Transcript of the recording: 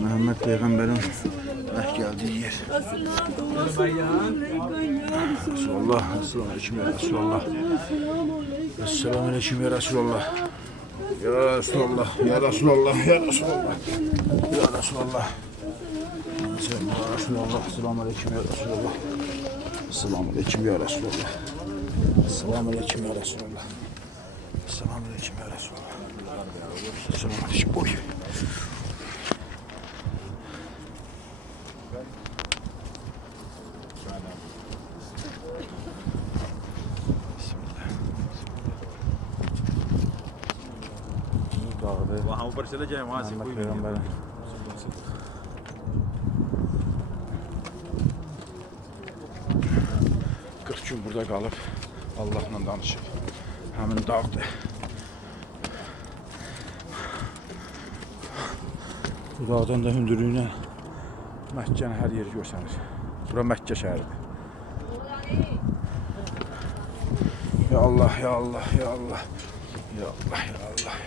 Muhammed Peygamber'in nah geldiği yer. Resulullah, Selamünaleyküm ya Resulullah. Selamünaleyküm ya Resulullah. Ya Resulullah, ya Resulullah, ya Resulullah. Ya Resulullah. Ya Resulullah, Selamünaleyküm ya Resulullah. Selamünaleyküm ya Resulullah. Selamünaleyküm ya Resulullah. Selamünaleyküm ya Resulallah. Selamünaleyküm. Oy. Dağdı. वहाँ ऊपर चले जाए वहाँ से कोई Muhammed Peygamber'in. Kırk gün burada qalıb Allahla danışıb. Həmin dağdır. Bu dağdan da hündürlüyünə Məkkənin hər yeri görsənir. Bura Məkkə şəhəridir. Ya Allah, ya Allah, ya Allah. Ya Allah, ya Allah,